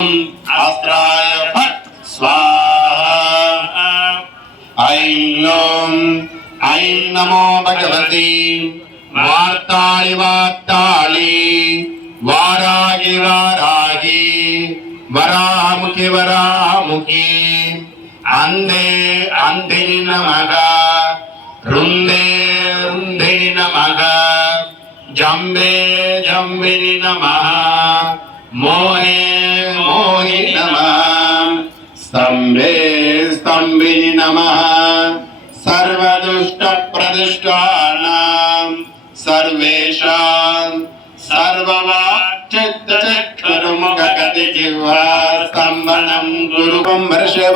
अस्त्राय फट् स्वाहा। ऐं नमो भगवती वार्ताळि वार्ताळि वाराहि वाराहि वरामुखि वरामुखि अन्धे अन्धिनि नमः रुन्धे रुन्धिनि नमः जम्बे जम्बिनि नमः मोहे मोहिनि नमः स्तम्भे स्तम्भिनि नमः सर्वदुष्टप्रदुष्टानां सर्वेषां सर्ववाक्चित्तचक्षुर्मुखगतिजिह्वा स्तम्भनं गुरु वर्षय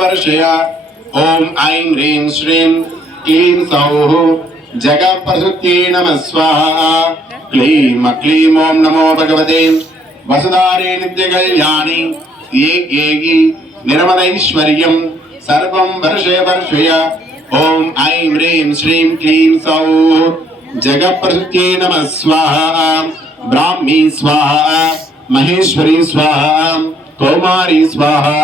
ॐ ऐं ह्रीं श्रीं क्लीं सौः जगत्प्रसूत्यै नमः स्वाहा। क्लीं क्लीं ॐ नमो भगवते वसुधारे नित्यकल्याणि एकेगी निर्मलैश्वर्यं सर्वं वर्षय ॐ ऐं ह्रीं श्रीं क्लीं सौः जगत्प्रसूत्यै नमः स्वाहा। ब्राह्मी स्वाहा महेश्वरी स्वाहा कौमारी स्वाहा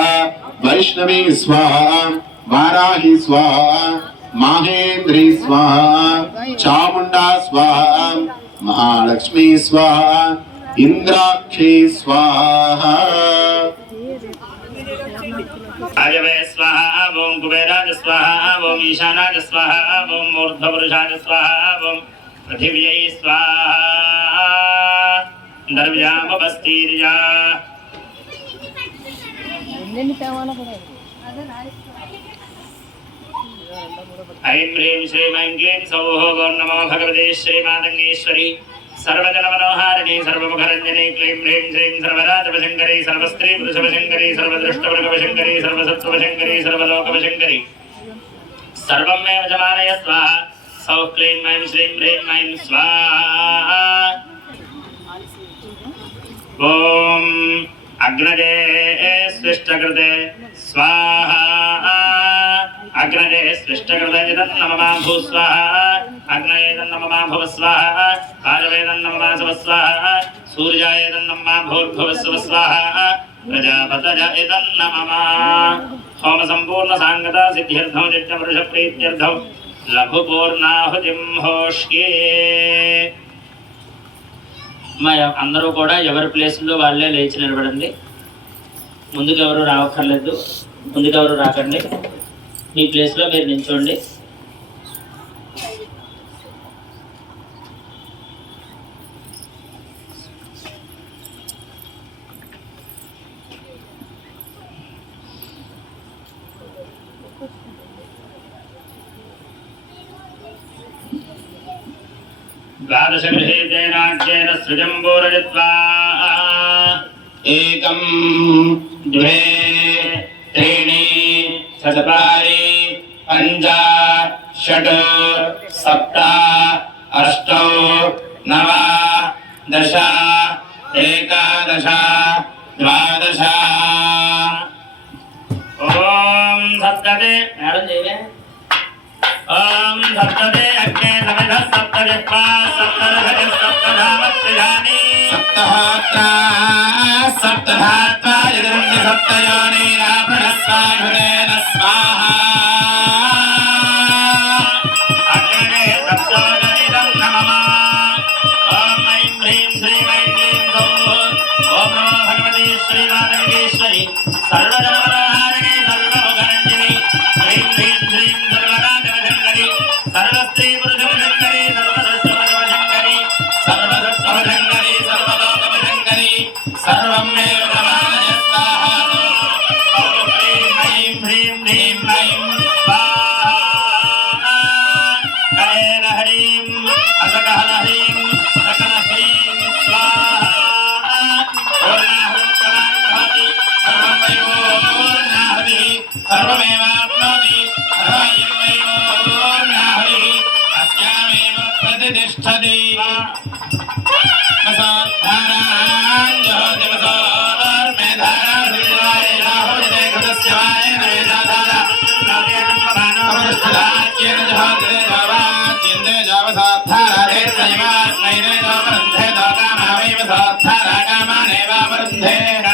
वैष्णवी स्वाहा वाराही स्वाहा माहेन्द्री स्वाहा चामुंडा स्वाहा महालक्ष्मी स्वाहा इंद्राक्षी स्वाहा। आयवे स्वाहा ओम कुबेराज स्वाहा ओम ईशानाज स्वाहा ओम मूर्धपुरुषाज स्वाहा ओम पृथिव्यै स्वाहा दर्व्यामवस्तीर्या। ऐं ह्रीं श्रीं ऐं क्लीं सौः ॐ नमो भगवते श्रीमातङ्गेश्वरी सर्वजनमनोहारिणी सर्वमुखरञ्जनी क्लीं ह्रीं श्रीं सर्वराजवशङ्करी सर्वस्त्रीपुरुषवशङ्करी सर्वदृष्टवर्गवशङ्करी सर्वसत्त्ववशङ्करी सर्वलोकवशङ्करी सर्वमेव जमानय स्वाहा। सौः क्लीं ऐं श्रीं ह्रीं ऐं स्वाहा। ॐ अग्नजे स्विष्टकृते स्वाहा। अग्नजे स्विष्टकृते इदन्नममा भू स्वाहा। अग्नये इदन्नममा भव स्वाहा। वायवे इदन्नममा सव स्वाहा। सूर्याय इदन्नममा भूर्भुवस्सव स्वाहा। प्रजापतय इदन्नममा। होम संपूर्ण सांगता सिद्ध्यर्थं नित्यमरुषप्रीत्यर्थं लघुपूर्णाहुतिं होष्ये। అందరూ కూడా ఎవరి ప్లేస్లో వాళ్ళే లేచి నిలబడండి. ముందుకు ఎవరు రావక్కర్లేదు, ముందుకు ఎవరు రాకండి, మీ ప్లేస్లో మీరు నిల్చోండి. द्वादशगृहेतेनाख्येन सृजम्बूरजित्वा एकं द्वे त्रीणि चत्वारि पञ्च षट् सप्त अष्ट नव दश एकादश द्वादश। ॐ सप्तते ॐ सप्तते अग्ने समिधः सप्तजिह्वा सप्तदशः सप्तधामत्रियानि सप्तहोत्रा सप्तधात्वा यदिरण्य सप्तयोनिरापणस्वाहुरेण स्वाहा। अग्ने सप्तोदनिदं नमः। ॐ ऐं ह्रीं श्रीं ऐं क्लीं सौः ॐ नमो भगवते श्रीमातङ्गेश्वरी सर्वजनमनोहारिणी सर्वमुखरञ्जिनी ह्रीं ह्रीं श्रीं सर्वराजवशङ्करी सर्वस्त्रीपुरुषवशङ्करी सर्वदृष्टवर्गवशङ्करी सर्वसत्त्ववशङ्करी सर्वलोकवशङ्करी सर्वमेव जमानय स्वाहा। ॐ ह्रीं ऐं ह्रीं ह्रीं ऐं स्वाहा। कयेन हरीं असकहलहरीं सकलह्रीं स्वाहा। पूर्णाहुतिः भवति सर्वं वैपूर्णाहुतिः सर्वमेवाप्नोति सर्वैर्वैपूर्णाहुतिः अस्यामेव प्रतिष्ठति। ैव